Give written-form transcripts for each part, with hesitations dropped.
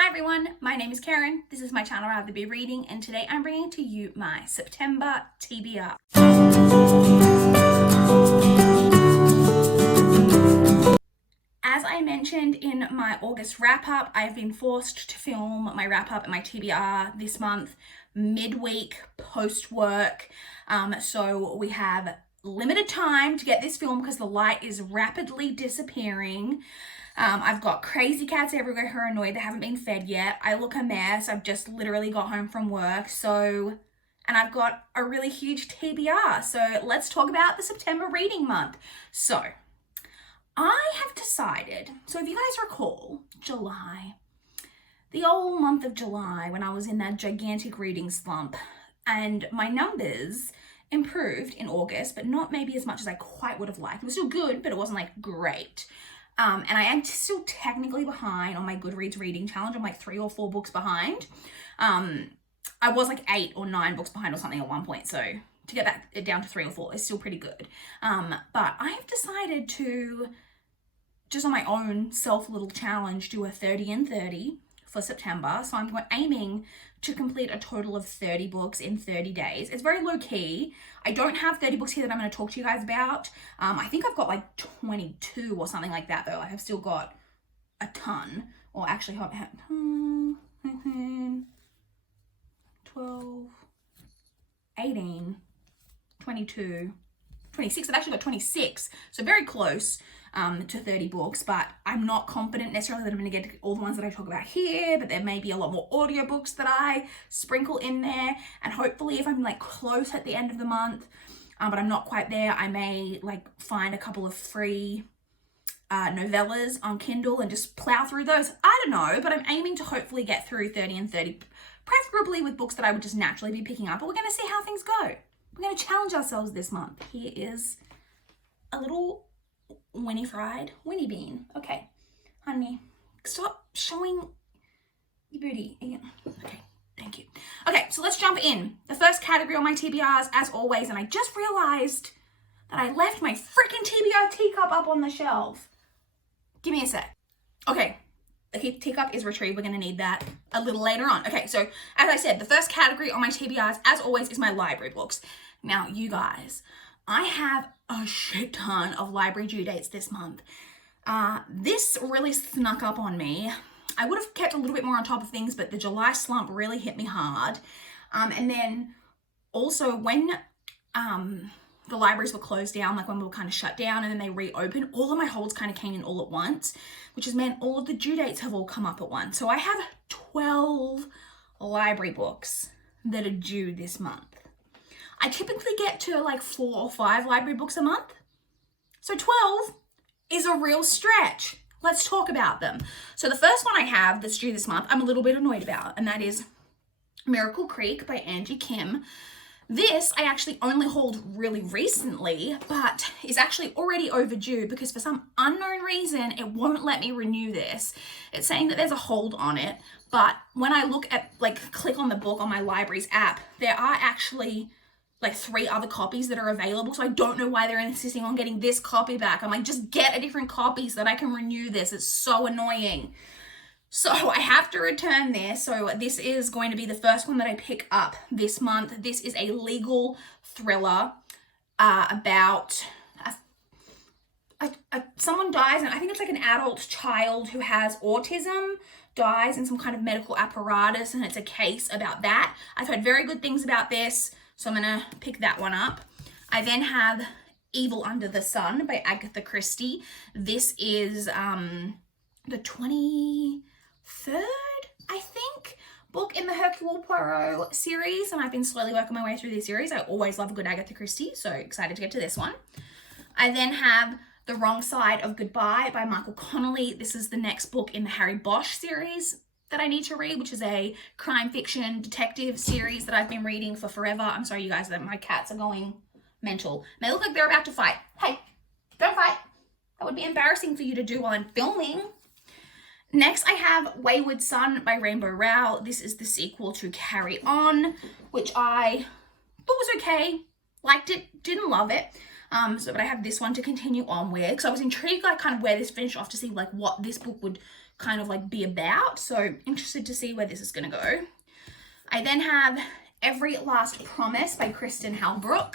Hi everyone, my name is Karen. This is my channel Rather Be Reading, and today I'm bringing to you my September TBR. As I mentioned in my August wrap-up, I've been forced to film my wrap-up and my TBR this month midweek post-work. So we have limited time to get this film because the light is rapidly disappearing. I've got crazy cats everywhere who are annoyed they haven't been fed yet. I look a mess. I've just literally got home from work. And I've got a really huge TBR. So let's talk about the September reading month. So I have decided, so if you guys recall, July, the old month of July when I was in that gigantic reading slump, and my numbers improved in August, but not maybe as much as I quite would have liked. It was still good, but it wasn't like great. And I am still technically behind on my Goodreads reading challenge. I'm like 3 or 4 books behind. I was like 8 or 9 books behind or something at one point. So to get that down to 3 or 4 is still pretty good. But I have decided to, just on my own self little challenge, do a 30 and 30 for September. So I'm aiming to complete a total of 30 books in 30 days. It's very low key. I don't have 30 books here that I'm going to talk to you guys about. I think I've got like 22 or something like that though. I've still got a ton, or actually 12, 18, 22, 26. I've actually got 26. So very close to 30 books, but I'm not confident necessarily that I'm going to get all the ones that I talk about here, but there may be a lot more audiobooks that I sprinkle in there, and hopefully if I'm like close at the end of the month, but I'm not quite there, I may like find a couple of free novellas on Kindle and just plow through those. I don't know, but I'm aiming to hopefully get through 30 and 30, preferably with books that I would just naturally be picking up, but we're going to see how things go. We're going to challenge ourselves this month. Here is a little Winnie Bean. Okay, honey, stop showing your booty again. Okay, thank you. Okay, so let's jump in. The first category on my TBRs, as always, and I just realized that I left my freaking TBR teacup up on the shelf. Give me a sec. Okay, the teacup is retrieved. We're going to need that a little later on. Okay, so as I said, the first category on my TBRs, as always, is my library books. Now, you guys, I have a shit ton of library due dates this month. This really snuck up on me. I would have kept a little bit more on top of things, but the July slump really hit me hard. And then also when the libraries were closed down, like when we were kind of shut down and then they reopened, all of my holds kind of came in all at once, which has meant all of the due dates have all come up at once. So I have 12 library books that are due this month. I typically get to like 4 or 5 library books a month. So 12 is a real stretch. Let's talk about them. So the first one I have that's due this month, I'm a little bit annoyed about, and that is Miracle Creek by Angie Kim. This I actually only hauled really recently, but is actually already overdue because for some unknown reason, it won't let me renew this. It's saying that there's a hold on it, but when I look at, like, click on the book on my library's app, there are actually like 3 other copies that are available. So I don't know why they're insisting on getting this copy back. I'm like, just get a different copy so that I can renew this. It's so annoying. So I have to return this. So this is going to be the first one that I pick up this month. This is a legal thriller about someone dies, and I think it's like an adult child who has autism dies in some kind of medical apparatus, and it's a case about that. I've heard very good things about this, so I'm gonna pick that one up. I then have Evil Under the Sun by Agatha Christie. This is the 23rd, I think, book in the Hercule Poirot series, and I've been slowly working my way through this series. I always love a good Agatha Christie, so excited to get to this one. I then have The Wrong Side of Goodbye by Michael Connolly. This is the next book in the Harry Bosch series that I need to read, which is a crime fiction detective series that I've been reading for forever. I'm sorry, you guys, that my cats are going mental. They look like they're about to fight. Hey, don't fight. That would be embarrassing for you to do while I'm filming. Next, I have Wayward Son by Rainbow Rowell. This is the sequel to Carry On, which I thought was okay. Liked it, didn't love it. But I have this one to continue on with. So I was intrigued, like, kind of where this finished off to see like what this book would kind of like be about. So interested to see where this is going to go. I then have Every Last Promise by Kristen Halbrook.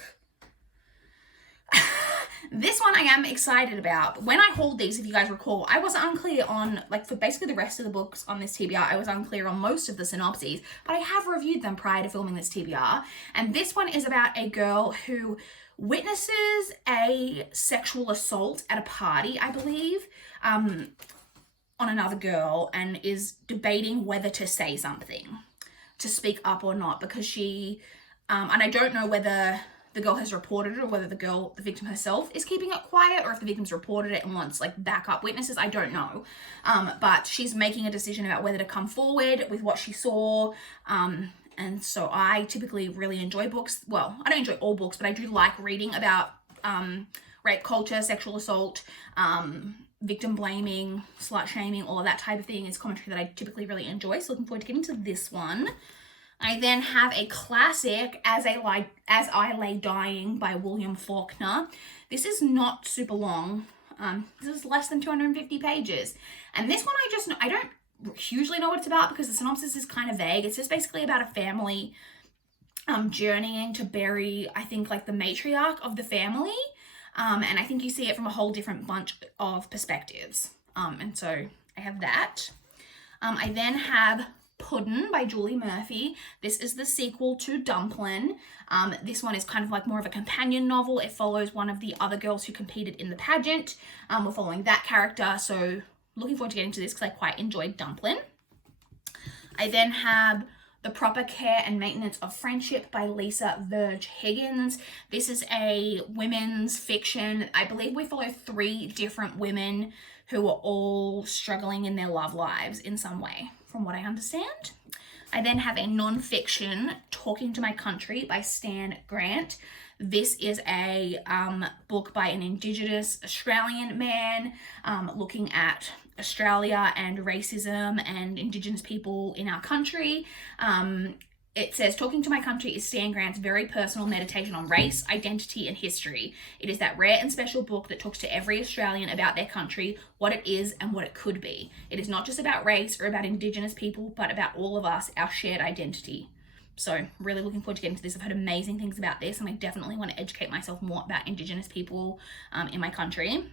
This one I am excited about. When I hauled these, if you guys recall, I was unclear on, like, for basically the rest of the books on this TBR, I was unclear on most of the synopses, but I have reviewed them prior to filming this TBR. And this one is about a girl who witnesses a sexual assault at a party, I believe, on another girl, and is debating whether to say something, to speak up or not, because she, and I don't know whether the girl has reported it or whether the victim herself is keeping it quiet, or if the victim's reported it and wants like backup witnesses. I don't know. But she's making a decision about whether to come forward with what she saw. And so I typically really enjoy books. Well, I don't enjoy all books, but I do like reading about rape culture, sexual assault, victim blaming, slut shaming, all of that type of thing is commentary that I typically really enjoy. So looking forward to getting to this one. I then have a classic, As I Lay Dying by William Faulkner. This is not super long. This is less than 250 pages. And this one I don't hugely know what it's about because the synopsis is kind of vague. It's just basically about a family journeying to bury, I think, like the matriarch of the family. And I think you see it from a whole different bunch of perspectives. And so I have that. I then have Puddin' by Julie Murphy. This is the sequel to Dumplin'. This one is kind of like more of a companion novel. It follows one of the other girls who competed in the pageant. We're following that character, so looking forward to getting to this because I quite enjoyed Dumplin'. I then have The Proper Care and Maintenance of Friendship by Lisa Verge Higgins. This is a women's fiction. I believe we follow 3 different women who are all struggling in their love lives in some way, from what I understand. I then have a non-fiction, Talking to My Country by Stan Grant. This is a book by an Indigenous Australian man looking at Australia and racism and Indigenous people in our country. It says, Talking to My Country is Stan Grant's very personal meditation on race, identity, and history. It is that rare and special book that talks to every Australian about their country, what it is, and what it could be. It is not just about race or about Indigenous people, but about all of us, our shared identity. So really looking forward to getting to this. I've heard amazing things about this, and I definitely want to educate myself more about Indigenous people in my country.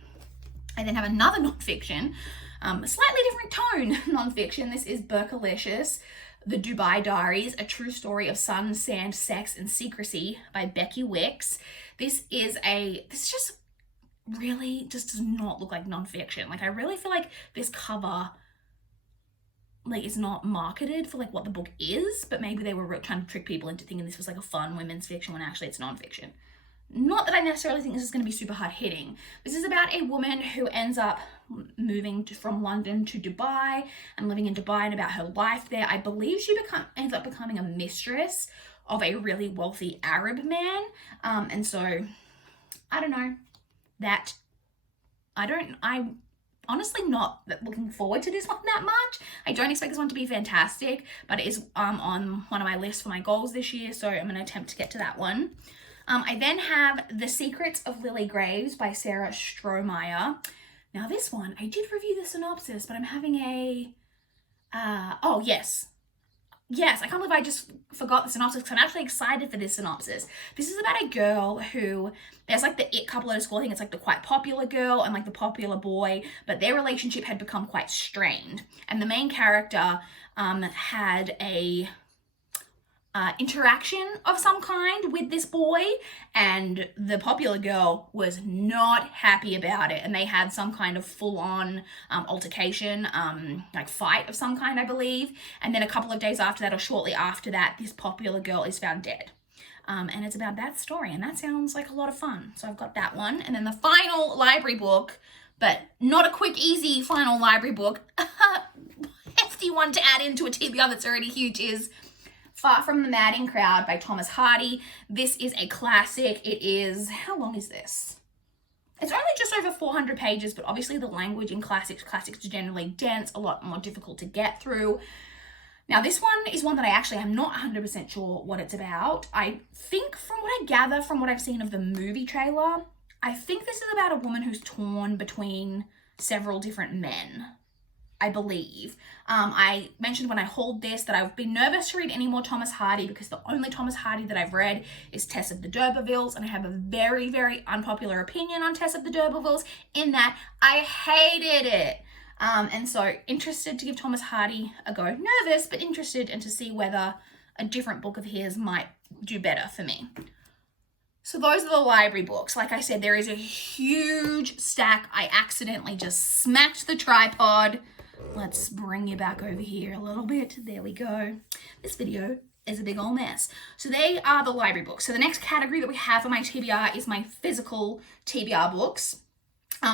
I then have another nonfiction, a slightly different tone nonfiction. This is Burkalicious, The Dubai Diaries, A True Story of Sun, Sand, Sex, and Secrecy by Becky Wicks. This just really just does not look like nonfiction. Like, I really feel like this cover, like, is not marketed for, like, what the book is, but maybe they were trying to trick people into thinking this was, like, a fun women's fiction when actually it's nonfiction. Not that I necessarily think this is going to be super hard hitting. This is about a woman who ends up moving from London to Dubai and living in Dubai, and about her life there. I believe she ends up becoming a mistress of a really wealthy Arab man. And so, I don't know. I'm honestly not looking forward to this one that much. I don't expect this one to be fantastic, but it is on one of my lists for my goals this year, so I'm going to attempt to get to that one. I then have The Secrets of Lily Graves by Sarah Strohmeyer. Now this one, I did review the synopsis, but I'm having oh yes, I can't believe I just forgot the synopsis because I'm actually excited for this synopsis. This is about a girl who, there's like the it couple at a school. I think it's like the quite popular girl and like the popular boy, but their relationship had become quite strained. And the main character had a interaction of some kind with this boy, and the popular girl was not happy about it, and they had some kind of full-on altercation, like fight of some kind, I believe. And then a couple of days after that, or shortly after that, this popular girl is found dead. And it's about that story, and that sounds like a lot of fun. So I've got that one. And then the final library book, but not a quick, easy final library book, hefty one to add into a TBR that's already huge, is Far From the Madding Crowd by Thomas Hardy. This is a classic. It is, how long is this? It's only just over 400 pages, but obviously the language in classics are generally dense, a lot more difficult to get through. Now this one is one that I actually am not 100% sure what it's about. I think from what I gather from what I've seen of the movie trailer, I think this is about a woman who's torn between several different men. I believe. I mentioned when I hauled this that I've been nervous to read any more Thomas Hardy because the only Thomas Hardy that I've read is Tess of the D'Urbervilles, and I have a very, very unpopular opinion on Tess of the D'Urbervilles in that I hated it. And so interested to give Thomas Hardy a go. Nervous, but interested, and to see whether a different book of his might do better for me. So those are the library books. Like I said, there is a huge stack. I accidentally just smacked the tripod. Let's bring you back over here a little bit. There we go. This video is a big old mess. So they are the library books. So the next category that we have for my TBR is my physical TBR books.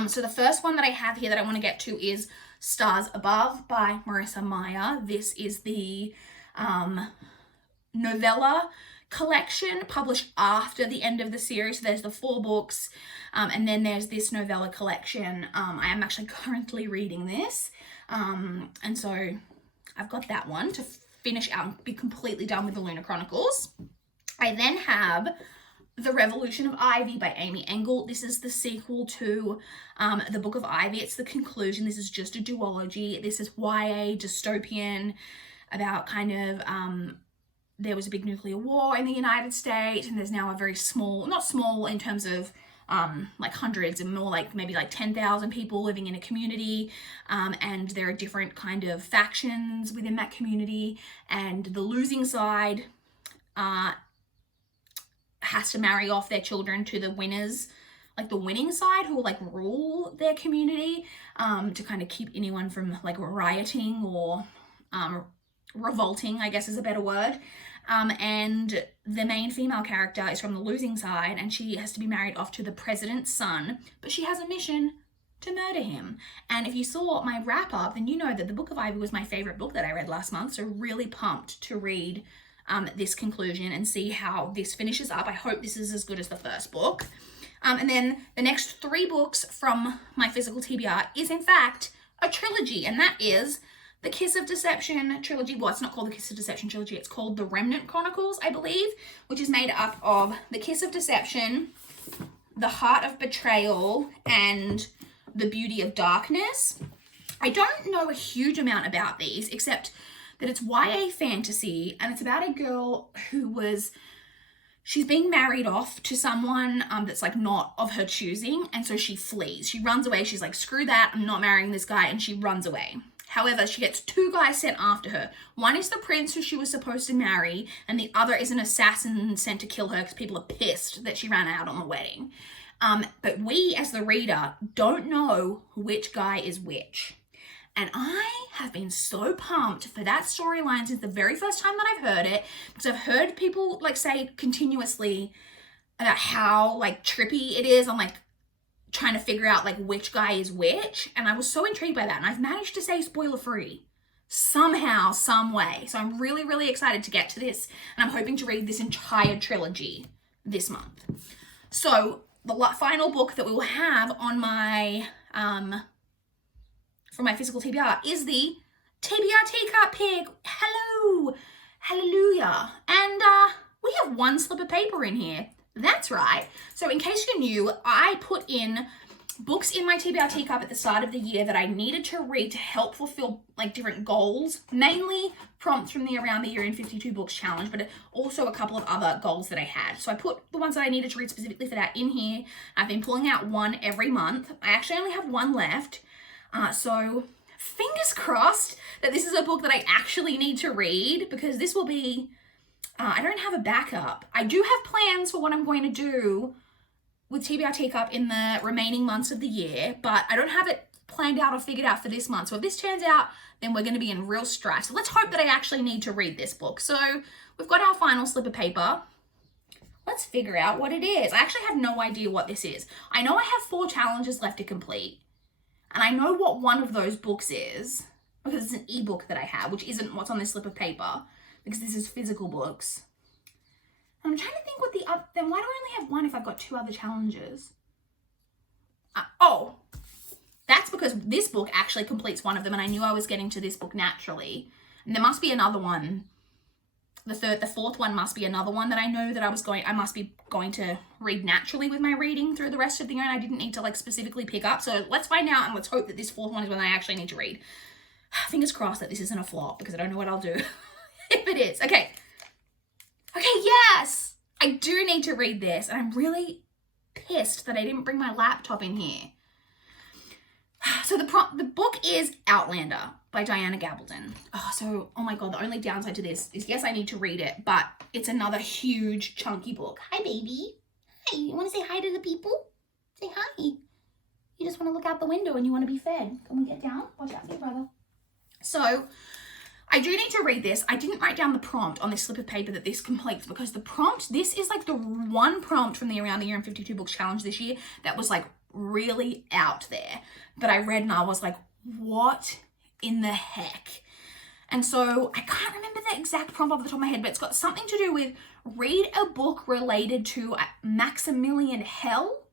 So the first one that I have here that I want to get to is Stars Above by Marissa Meyer. This is the novella collection published after the end of the series. So there's the 4 books, and then there's this novella collection. I am actually currently reading this, and so I've got that one to finish out and be completely done with the Lunar Chronicles. I then have The Revolution of Ivy by Amy Engel. This is the sequel to the Book of Ivy. It's the conclusion. This is just a duology. This is YA dystopian about kind of there was a big nuclear war in the United States, and there's now a very small, not small in terms of like hundreds, and more like maybe like 10,000 people living in a community, and there are different kind of factions within that community, and the losing side has to marry off their children to the winners, like the winning side, who will like rule their community, to kind of keep anyone from like rioting or revolting, I guess is a better word. And the main female character is from the losing side, and she has to be married off to the president's son, but she has a mission to murder him. And if you saw my wrap up, then you know that the Book of Ivy was my favorite book that I read last month, so really pumped to read this conclusion and see how this finishes up. I hope this is as good as the first book. And then the next 3 books from my physical TBR is in fact a trilogy, and that is the Kiss of Deception trilogy. Well, it's not called the Kiss of Deception trilogy. It's called the Remnant Chronicles, I believe, which is made up of the Kiss of Deception, the Heart of Betrayal, and the Beauty of Darkness. I don't know a huge amount about these, except that it's YA fantasy, and it's about a girl she's being married off to someone that's like not of her choosing, and so she flees. She runs away. She's like, screw that, I'm not marrying this guy, and she runs away. However, she gets 2 guys sent after her. One is the prince who she was supposed to marry, and the other is an assassin sent to kill her because people are pissed that she ran out on the wedding. But we, as the reader, don't know which guy is which. And I have been so pumped for that storyline since the very first time that I've heard it, because I've heard people like say continuously about how like trippy it is on like trying to figure out like which guy is which, and I was so intrigued by that, and I've managed to say spoiler free somehow, some way. So I'm really, really excited to get to this, and I'm hoping to read this entire trilogy this month. So the final book that we will have on my for my physical TBR is the TBR Teacup Pig. Hello, hallelujah. And we have 1 slip of paper in here. That's right. So in case you're new, I put in books in my TBR Teacup at the start of the year that I needed to read to help fulfill like different goals, mainly prompts from the Around the Year in 52 Books challenge, but also a couple of other goals that I had. So I put the ones that I needed to read specifically for that in here. I've been pulling out 1 every month. I actually only have 1 left. So fingers crossed that this is a book that I actually need to read, because this will be, I don't have a backup. I do have plans for what I'm going to do with TBR Teacup in the remaining months of the year, but I don't have it planned out or figured out for this month. So if this turns out, then we're going to be in real strife. So let's hope that I actually need to read this book. So we've got our final slip of paper. Let's figure out what it is. I actually have no idea what this is. I know I have 4 challenges left to complete, and I know what one of those books is because it's an ebook that I have, which isn't what's on this slip of paper, because this is physical books. I'm trying to think what the other, then why do I only have 1 if I've got 2 other challenges? Oh, that's because this book actually completes one of them, and I knew I was getting to this book naturally. And there must be another one. The 4th one must be another one that I know that I must be going to read naturally with my reading through the rest of the year, and I didn't need to like specifically pick up. So let's find out, and let's hope that this 4th one is one I actually need to read. Fingers crossed that this isn't a flop because I don't know what I'll do if it is. Okay. Okay, yes! I do need to read this, and I'm really pissed that I didn't bring my laptop in here. So the book is Outlander by Diana Gabaldon. Oh my God, the only downside to this is, yes, I need to read it, but it's another huge, chunky book. Hi, baby. Hi, you want to say hi to the people? Say hi. You just want to look out the window and you want to be fed. Can we get down? Watch out for your brother. So I do need to read this. I didn't write down the prompt on this slip of paper that this completes because the prompt, this is like the one prompt from the Around the Year in 52 Books challenge this year that was like really out there that I read and I was like, what in the heck? And so I can't remember the exact prompt off the top of my head, but it's got something to do with read a book related to Maximilian Hell,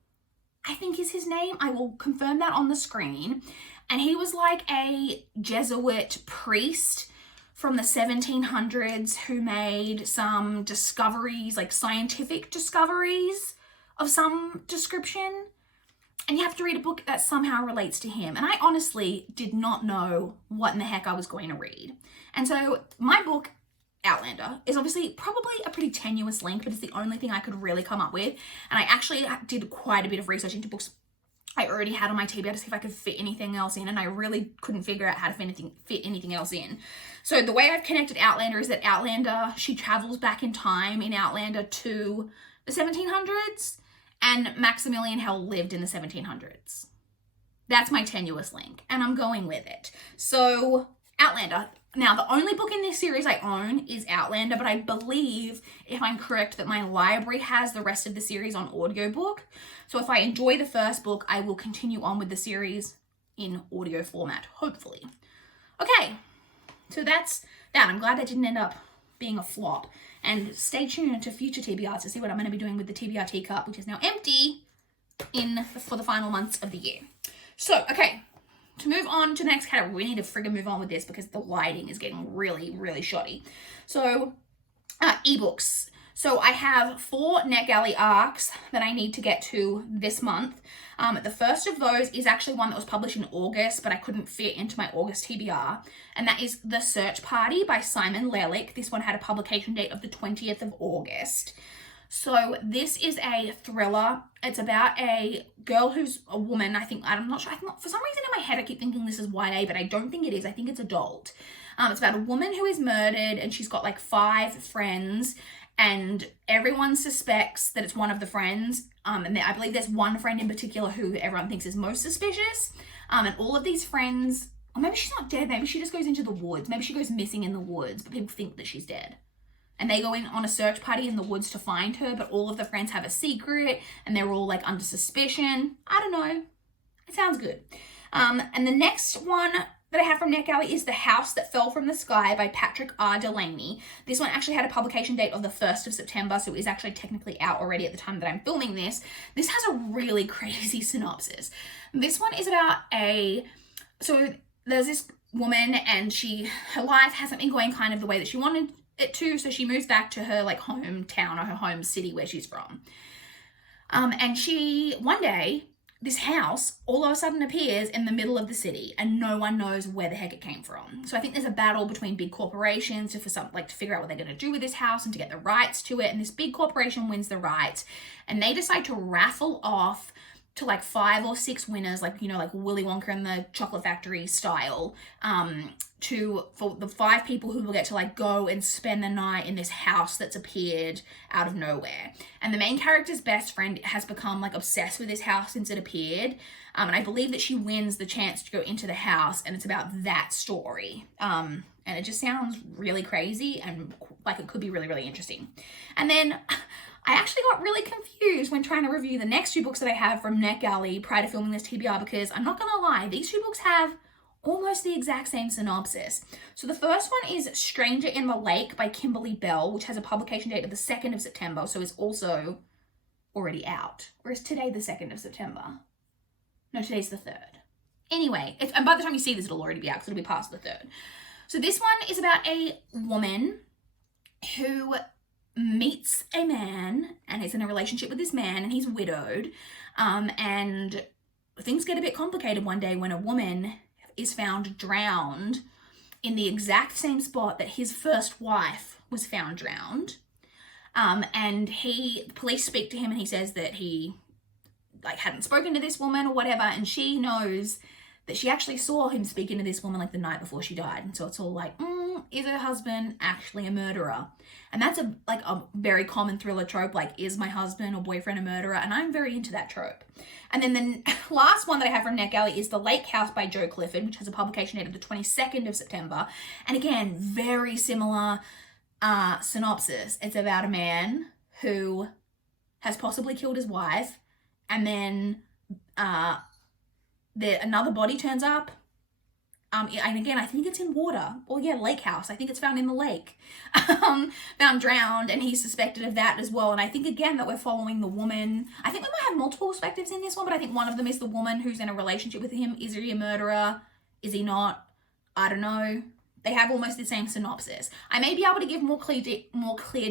I think is his name. I will confirm that on the screen. And he was like a Jesuit priest from the 1700s who made some discoveries, like scientific discoveries of some description. And you have to read a book that somehow relates to him. And I honestly did not know what in the heck I was going to read. And so my book, Outlander, is obviously probably a pretty tenuous link, but it's the only thing I could really come up with. And I actually did quite a bit of research into books I already had on my TBR to see if I could fit anything else in, and I really couldn't figure out how to fit anything else in. So the way I've connected Outlander is that Outlander, she travels back in time in Outlander to the 1700s, and Maximilian Hell lived in the 1700s. That's my tenuous link, and I'm going with it. So Outlander. Now, the only book in this series I own is Outlander, but I believe, if I'm correct, that my library has the rest of the series on audiobook. So if I enjoy the first book, I will continue on with the series in audio format, hopefully. Okay, so that's that. I'm glad that didn't end up being a flop. And stay tuned to future TBRs to see what I'm going to be doing with the TBR teacup, which is now empty for the final months of the year. So, okay. To move on to the next category, we need to friggin' move on with this because the lighting is getting really, really shoddy. So, ebooks. So I have 4 NetGalley arcs that I need to get to this month. The first of those is actually one that was published in August, but I couldn't fit into my August TBR. And that is The Search Party by Simon Lelick. This one had a publication date of the 20th of August. So this is a thriller. It's about a girl who's a woman. I'm not sure. For some reason in my head, I keep thinking this is YA, but I don't think it is. I think it's adult. It's about a woman who is murdered and she's got like 5 friends and everyone suspects that it's one of the friends. And I believe there's one friend in particular who everyone thinks is most suspicious. And all of these friends, or maybe she's not dead. Maybe she just goes into the woods. Maybe she goes missing in the woods, but people think that she's dead. And they go in on a search party in the woods to find her, but all of the friends have a secret and they're all like under suspicion. I don't know. It sounds good. And the next one that I have from NetGalley is The House That Fell from the Sky by Patrick R. Delaney. This one actually had a publication date of the 1st of September, so it is actually technically out already at the time that I'm filming this. This has a really crazy synopsis. This one is about so there's this woman and her life hasn't been going kind of the way that she wanted it to, so she moves back to her like hometown or her home city where she's from. And one day, this house all of a sudden appears in the middle of the city and no one knows where the heck it came from. So I think there's a battle between big corporations to figure out what they're going to do with this house and to get the rights to it. And this big corporation wins the rights and they decide to raffle off to like 5 or 6 winners, like Willy Wonka and the Chocolate Factory style, for the 5 people who will get to like go and spend the night in this house that's appeared out of nowhere. And the main character's best friend has become like obsessed with this house since it appeared. And I believe that she wins the chance to go into the house, and it's about that story. And it just sounds really crazy and like it could be really, really interesting. And then I actually got really confused when trying to review the next 2 books that I have from NetGalley prior to filming this TBR, because I'm not gonna lie, these 2 books have almost the exact same synopsis. So the first one is Stranger in the Lake by Kimberly Bell, which has a publication date of the 2nd of September, so it's also already out. Or is today the 2nd of September? No, today's the 3rd. Anyway, and by the time you see this, it'll already be out because it'll be past the 3rd. So this one is about a woman who meets a man and is in a relationship with this man, and he's widowed. And things get a bit complicated one day when a woman is found drowned in the exact same spot that his first wife was found drowned. And police speak to him and he says that he like hadn't spoken to this woman or whatever, and she knows that she actually saw him speaking to this woman like the night before she died. And so it's all like, is her husband actually a murderer? And that's a very common thriller trope, like, is my husband or boyfriend a murderer? And I'm very into that trope. And then the last one that I have from NetGalley is The Lake House by Joe Clifford, which has a publication date of the 22nd of September. And again, very similar synopsis. It's about a man who has possibly killed his wife, and then another body turns up. And again, I think it's in water. Or yeah, lake house. I think it's found in the lake. Found drowned, and he's suspected of that as well. And I think, again, that we're following the woman. I think we might have multiple perspectives in this one, but I think one of them is the woman who's in a relationship with him. Is he a murderer? Is he not? I don't know. They have almost the same synopsis. I may be able to give more clear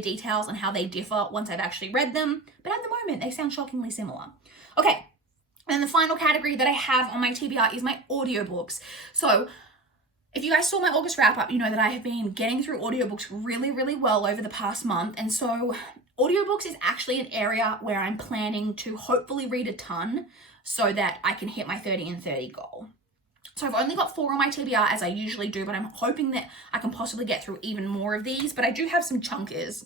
details on how they differ once I've actually read them, but at the moment, they sound shockingly similar. Okay. And the final category that I have on my TBR is my audiobooks. So if you guys saw my August wrap up, you know that I have been getting through audiobooks really, really well over the past month. And so audiobooks is actually an area where I'm planning to hopefully read a ton so that I can hit my 30 and 30 goal. So I've only got 4 on my TBR as I usually do, but I'm hoping that I can possibly get through even more of these. But I do have some chunkers,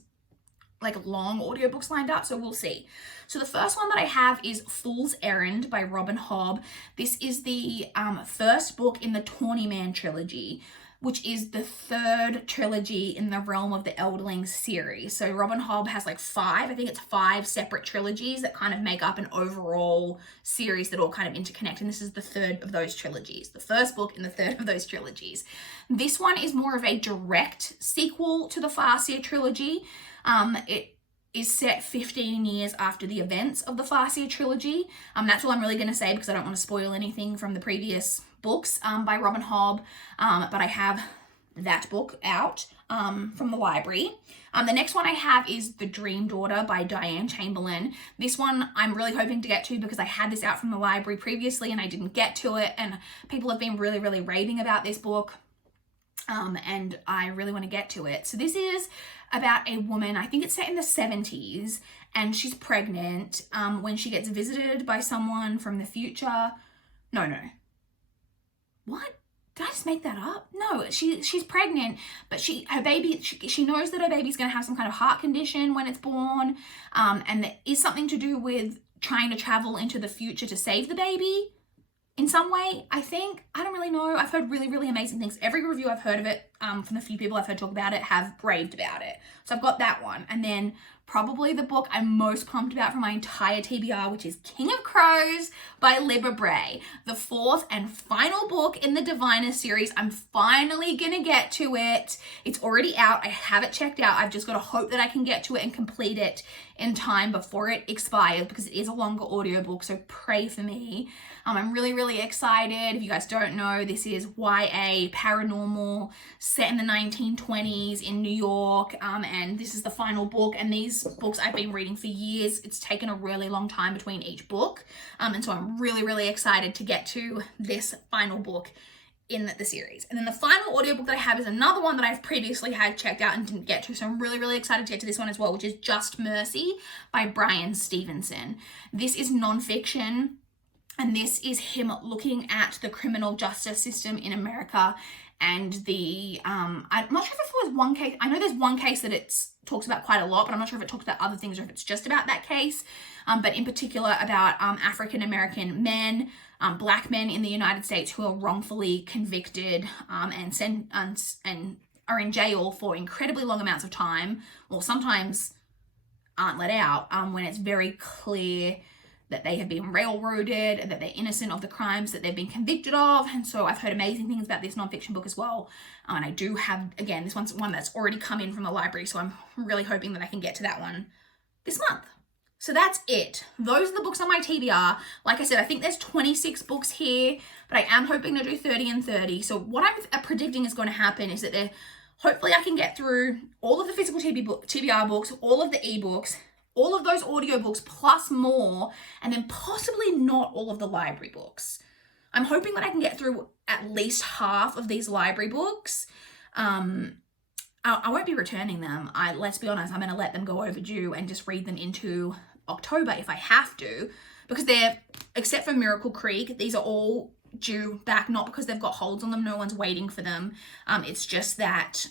like long audiobooks lined up, so we'll see. So the first one that I have is Fool's Errand by Robin Hobb. This is the first book in the Tawny Man trilogy, which is the 3rd trilogy in the Realm of the Elderlings series. So Robin Hobb has like 5, I think it's 5 separate trilogies that kind of make up an overall series that all kind of interconnect. And this is the 3rd of those trilogies, the first book in the 3rd of those trilogies. This one is more of a direct sequel to the Farseer trilogy. It is set 15 years after the events of the Farseer trilogy. That's all I'm really going to say because I don't want to spoil anything from the previous books by Robin Hobb, but I have that book out from the library. The next one I have is The Dream Daughter by Diane Chamberlain. This one I'm really hoping to get to because I had this out from the library previously and I didn't get to it, and people have been really, really raving about this book. And I really want to get to it. So this is about a woman, I think it's set in the 70s, and she's pregnant when she gets visited by someone from the future. No. What? Did I just make that up? No, she's pregnant, but she knows that her baby's going to have some kind of heart condition when it's born, and there is something to do with trying to travel into the future to save the baby. In some way, I think. I don't really know. I've heard really, really amazing things. Every review I've heard of it, from the few people I've heard talk about it, have raved about it. So I've got that one. And then probably the book I'm most pumped about from my entire TBR, which is King of Crows by Libba Bray. The 4th and final book in the Diviner series. I'm finally gonna get to it. It's already out. I have it checked out. I've just got to hope that I can get to it and complete it in time before it expires, because it is a longer audiobook, so pray for me. I'm really, really excited. If you guys don't know, this is YA paranormal set in the 1920s in New York, and this is the final book, and these books I've been reading for years. It's taken a really long time between each book, and so I'm really, really excited to get to this final book in the series. And then the final audiobook that I have is another one that I've previously had checked out and didn't get to, so I'm really, really excited to get to this one as well, which is Just Mercy by Brian Stevenson. This is nonfiction, and this is him looking at the criminal justice system in America and the, I'm not sure if it was one case. I know there's one case that it talks about quite a lot, but I'm not sure if it talks about other things or if it's just about that case. But in particular about African-American men, Black men in the United States who are wrongfully convicted and are in jail for incredibly long amounts of time, or sometimes aren't let out when it's very clear that they have been railroaded and that they're innocent of the crimes that they've been convicted of. And so I've heard amazing things about this nonfiction book as well. And I do have, again, this one's one that's already come in from the library, so I'm really hoping that I can get to that one this month. So that's it. Those are the books on my TBR. Like I said, I think there's 26 books here, but I am hoping to do 30 and 30. So what I'm predicting is going to happen is that hopefully I can get through all of the physical TBR books, all of the ebooks, all of those audiobooks plus more, and then possibly not all of the library books. I'm hoping that I can get through at least half of these library books. I won't be returning them. Let's be honest, I'm going to let them go overdue and just read them into October if I have to, because they're, except for Miracle Creek, these are all due back, not because they've got holds on them, no one's waiting for them. It's just that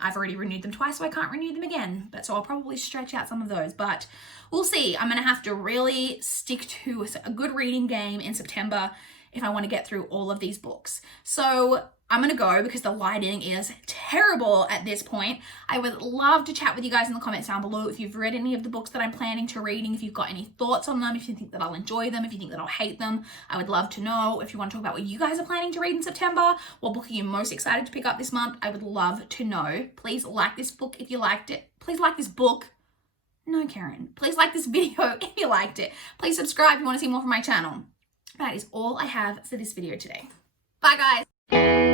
I've already renewed them twice, so I can't renew them again. But so I'll probably stretch out some of those, but we'll see. I'm going to have to really stick to a good reading game in September if I want to get through all of these books. So I'm going to go because the lighting is terrible at this point. I would love to chat with you guys in the comments down below if you've read any of the books that I'm planning to reading, if you've got any thoughts on them, if you think that I'll enjoy them, if you think that I'll hate them. I would love to know. If you want to talk about what you guys are planning to read in September, what book are you most excited to pick up this month, I would love to know. Please like this book if you liked it. Please like this book. No, Karen. Please like this video if you liked it. Please subscribe if you want to see more from my channel. That is all I have for this video today. Bye, guys.